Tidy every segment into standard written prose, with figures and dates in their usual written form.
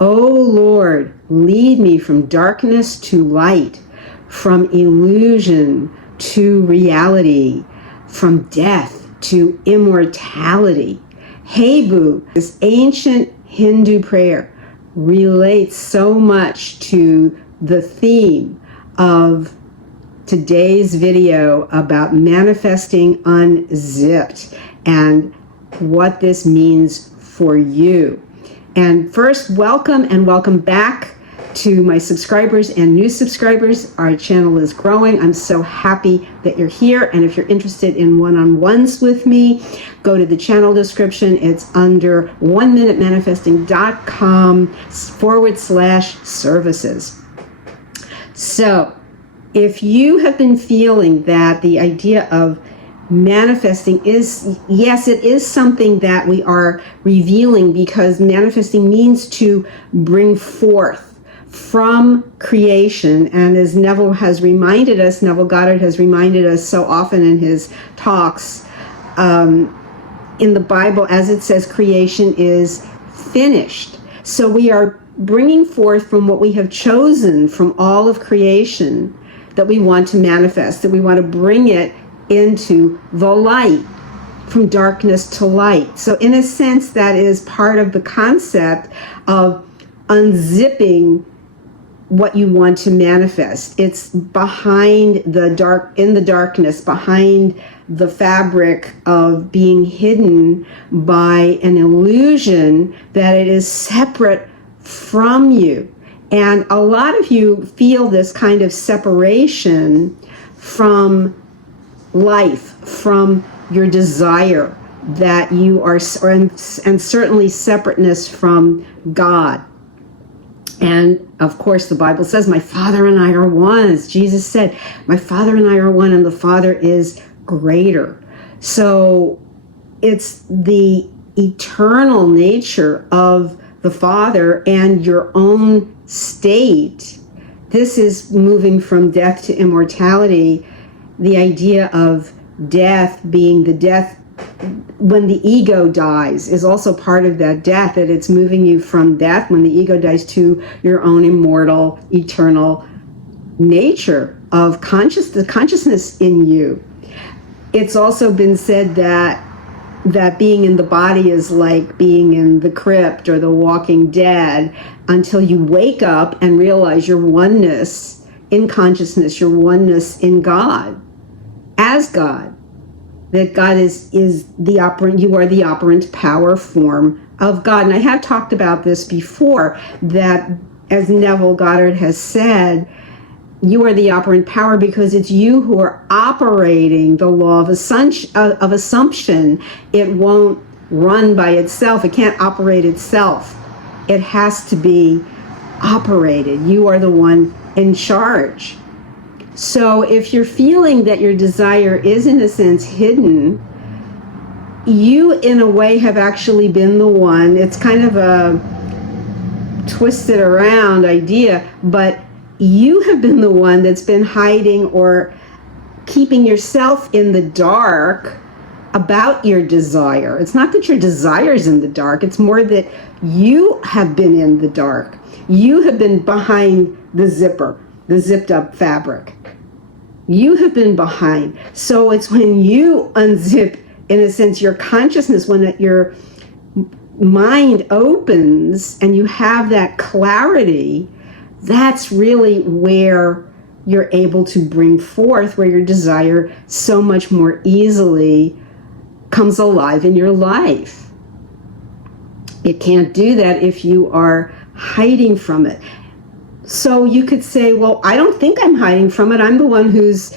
O Lord, lead me from darkness to light, from illusion to reality, from death to immortality. Hey Boo, this ancient Hindu prayer relates so much to the theme of today's video about manifesting unzipped and what this means for you. And first, welcome and welcome back to my subscribers and new subscribers. Our channel is growing. I'm so happy that you're here. And if you're interested in one-on-ones with me, go to the channel description. It's under oneminutemanifesting.com/services. So if you have been feeling that the idea of manifesting is, yes, it is something that we are revealing, because manifesting means to bring forth from creation. And as Neville Goddard has reminded us so often in his talks, in the Bible, as it says, creation is finished. So we are bringing forth from what we have chosen from all of creation that we want to manifest, that we want to bring it into the light, from darkness to light. So in a sense, that is part of the concept of unzipping what you want to manifest. It's behind the in the darkness, behind the fabric of being hidden by an illusion that it is separate from you. And a lot of you feel this kind of separation from life, from your desire, that you are, and certainly separateness from God. And of course, the Bible says, my Father and I are one. As Jesus said, my Father and I are one, and the Father is greater. So it's the eternal nature of the Father and your own state. This is moving from death to immortality. The idea of death being the death when the ego dies is also part of that death, that it's moving you from death when the ego dies to your own immortal, eternal nature of the consciousness in you. It's also been said that being in the body is like being in the crypt or the Walking Dead, until you wake up and realize your oneness in consciousness, your oneness in God, as God, that God is the operant, you are the operant power form of God. And I have talked about this before, that as Neville Goddard has said, you are the operant power because it's you who are operating the law of assumption. It won't run by itself. It can't operate itself. It has to be operated. You are the one in charge. So if you're feeling that your desire is in a sense hidden, you in a way have actually been the one. It's kind of a twisted around idea, but you have been the one that's been hiding or keeping yourself in the dark about your desire. It's not that your desire is in the dark. It's more that you have been in the dark. You have been behind the zipper, the zipped up fabric. You have been behind. So it's when you unzip, in a sense, your consciousness, when your mind opens and you have that clarity, that's really where you're able to bring forth, where your desire so much more easily comes alive in your life. It can't do that if you are hiding from it. So you could say, well, I don't think I'm hiding from it. I'm the one who's,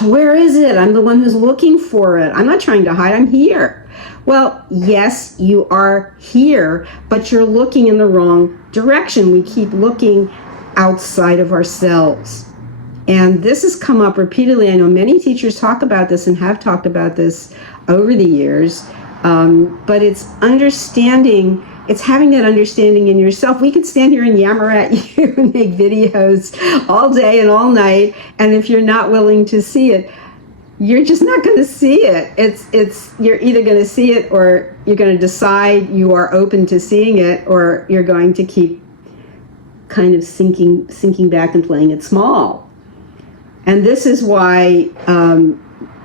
where is it? I'm the one who's looking for it. I'm not trying to hide. I'm here. Well, yes, you are here, but you're looking in the wrong direction. We keep looking outside of ourselves. And this has come up repeatedly. I know many teachers talk about this and have talked about this over the years, but it's understanding. It's having that understanding in yourself. We could stand here and yammer at you and make videos all day and all night, and if you're not willing to see it, you're just not going to see it. You're either going to see it, or you're going to decide you are open to seeing it, or you're going to keep kind of sinking back and playing it small. And this is why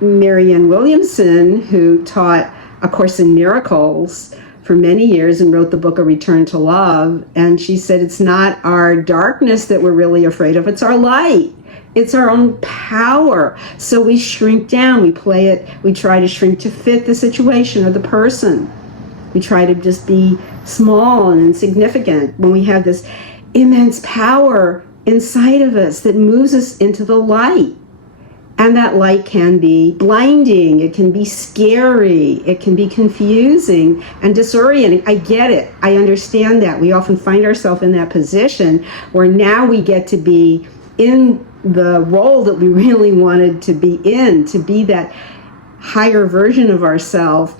Marianne Williamson, who taught A Course in Miracles for many years and wrote the book A Return to Love, and she said it's not our darkness that we're really afraid of, it's our light. It's our own power. So we shrink down, we play it, we try to shrink to fit the situation or the person. We try to just be small and insignificant when we have this immense power inside of us that moves us into the light. And that light can be blinding, it can be scary, it can be confusing and disorienting. I get it. I understand that. We often find ourselves in that position where now we get to be in the role that we really wanted to be in, to be that higher version of ourselves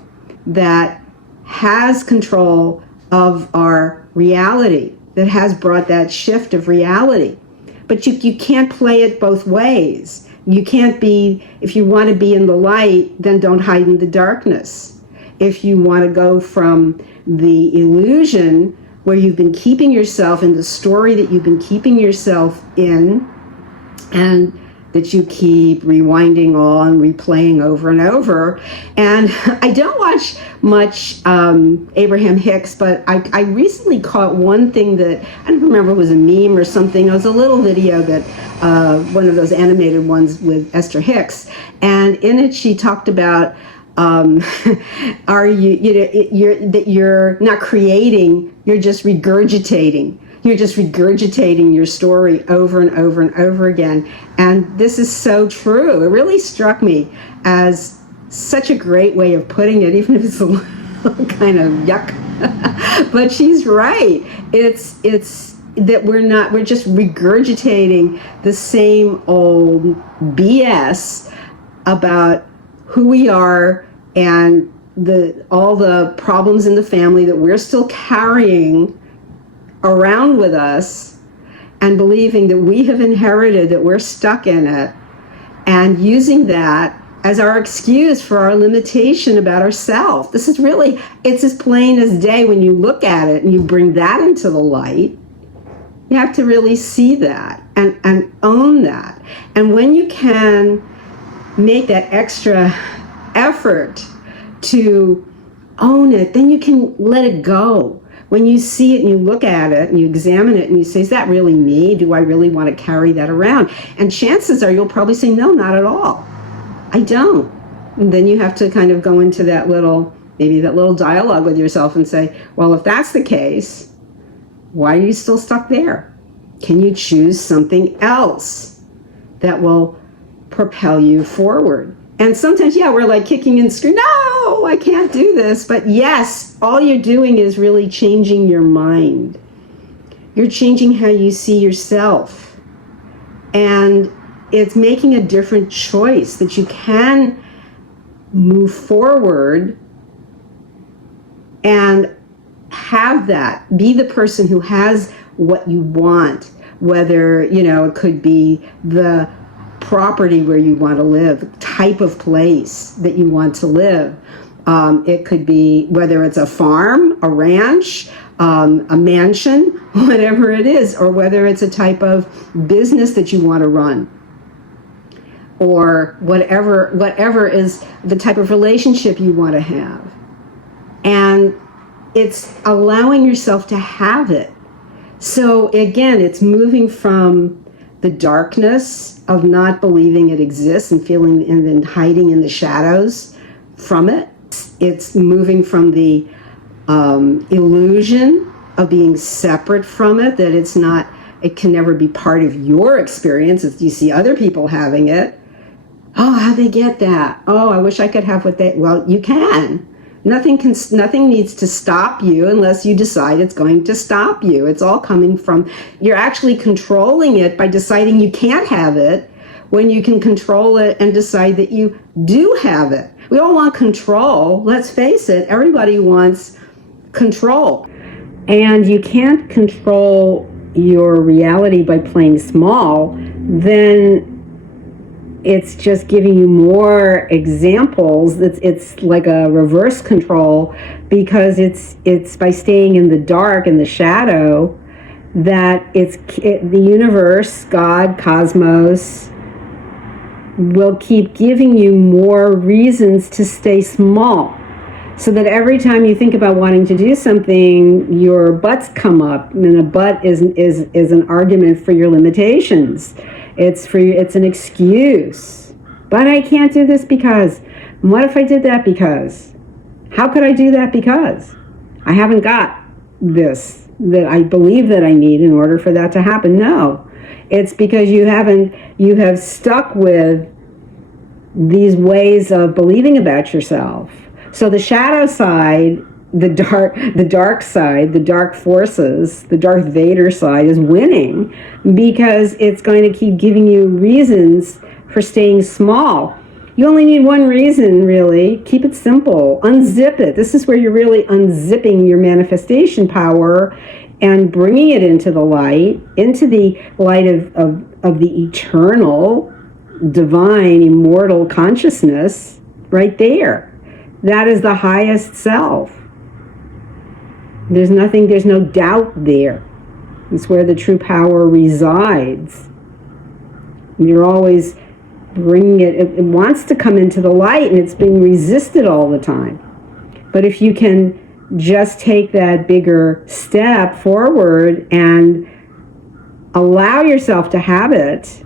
that has control of our reality, that has brought that shift of reality. But you can't play it both ways. You can't be, if you want to be in the light, then don't hide in the darkness. If you want to go from the illusion where you've been keeping yourself in the story that you've been keeping yourself in, and that you keep rewinding on, replaying over and over. And I don't watch much Abraham Hicks, but I recently caught one thing that, I don't remember, it was a meme or something. It was a little video that, one of those animated ones with Esther Hicks. And in it, she talked about, you're not creating, you're just regurgitating. You're just regurgitating your story over and over and over again. And this is so true. It really struck me as such a great way of putting it, even if it's a little kind of yuck. But she's right. It's that we're just regurgitating the same old BS about who we are and all the problems in the family that we're still carrying around with us, and believing that we have inherited, that we're stuck in it, and using that as our excuse for our limitation about ourselves. This is really, it's as plain as day when you look at it and you bring that into the light. You have to really see that and own that. And when you can make that extra effort to own it, then you can let it go. When you see it and you look at it and you examine it and you say, is that really me? Do I really want to carry that around? And chances are you'll probably say, no, not at all. I don't. And then you have to kind of go into maybe that little dialogue with yourself and say, well, if that's the case, why are you still stuck there? Can you choose something else that will propel you forward? And sometimes, we're like kicking and screaming, no, I can't do this. But yes, all you're doing is really changing your mind. You're changing how you see yourself. And it's making a different choice that you can move forward and have that. Be the person who has what you want, whether, it could be the property where you want to live, type of place that you want to live. It could be whether it's a farm, a ranch, a mansion, whatever it is, or whether it's a type of business that you want to run, or whatever is the type of relationship you want to have. And it's allowing yourself to have it. So again, it's moving from the darkness of not believing it exists and feeling and then hiding in the shadows from it. It's moving from the illusion of being separate from it, that it can never be part of your experience as you see other people having it. Oh, how'd they get that? Oh, I wish I could have well, you can. Nothing needs to stop you unless you decide it's going to stop you. It's all coming from, you're actually controlling it by deciding you can't have it, when you can control it and decide that you do have it. We all want control. Let's face it, everybody wants control. And you can't control your reality by playing small, then it's just giving you more examples. It's like a reverse control, because it's by staying in the dark, in the shadow, that the universe, God, cosmos, will keep giving you more reasons to stay small. So that every time you think about wanting to do something, your buts come up, and a butt is an argument for your limitations. It's an excuse. But I can't do this because. What if I did that because? How could I do that because? I haven't got this that I believe that I need in order for that to happen. No. It's because you have stuck with these ways of believing about yourself. So the shadow side, the dark side, the dark forces, the Darth Vader side is winning, because it's going to keep giving you reasons for staying small. You only need one reason, really. Keep it simple. Unzip it. This is where you're really unzipping your manifestation power and bringing it into the light of the eternal, divine, immortal consciousness right there. That is the highest self. There's no doubt there. It's where the true power resides. You're always bringing it. It wants to come into the light, and it's being resisted all the time. But if you can just take that bigger step forward and allow yourself to have it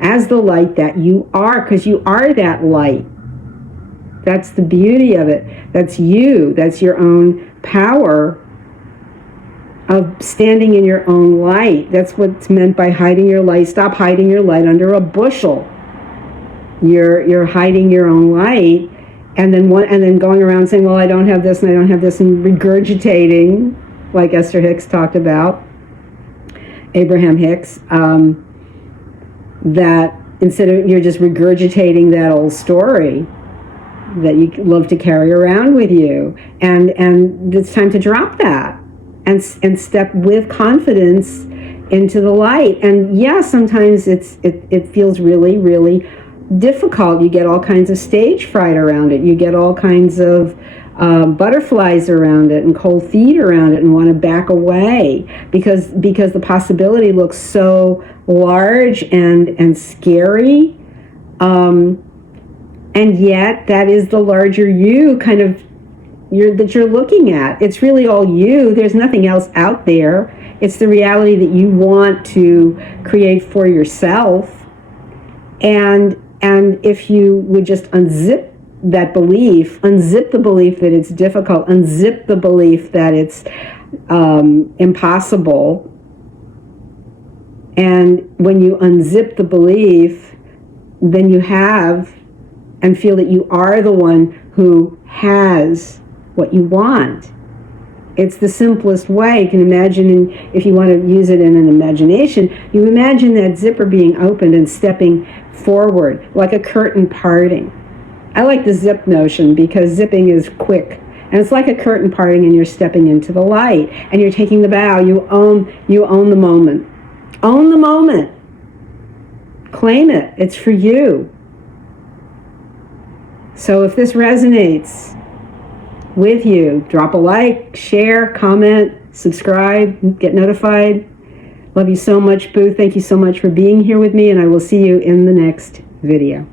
as the light that you are, because you are that light. That's the beauty of it. That's you. That's your own power of standing in your own light. That's what's meant by hiding your light. Stop hiding your light under a bushel. You're hiding your own light, and then going around saying, well, I don't have this and I don't have this, and regurgitating, like Esther Hicks talked about, Abraham Hicks, that instead of, you're just regurgitating that old story that you love to carry around with you, and it's time to drop that and step with confidence into the light. And yeah, sometimes it feels really, really difficult. You get all kinds of stage fright around it. You get all kinds of butterflies around it and cold feet around it, and want to back away because the possibility looks so large and scary. And yet, that is the larger you that you're looking at. It's really all you. There's nothing else out there. It's the reality that you want to create for yourself. And if you would just unzip that belief, unzip the belief that it's difficult, unzip the belief that it's impossible. And when you unzip the belief, then you have and feel that you are the one who has what you want. It's the simplest way. You can imagine, if you want to use it in an imagination, you imagine that zipper being opened and stepping forward, like a curtain parting. I like the zip notion because zipping is quick. And it's like a curtain parting, and you're stepping into the light, and you're taking the bow. You own the moment. Own the moment. Claim it. It's for you. So if this resonates with you, drop a like, share, comment, subscribe, get notified. Love you so much, Boo. Thank you so much for being here with me, and I will see you in the next video.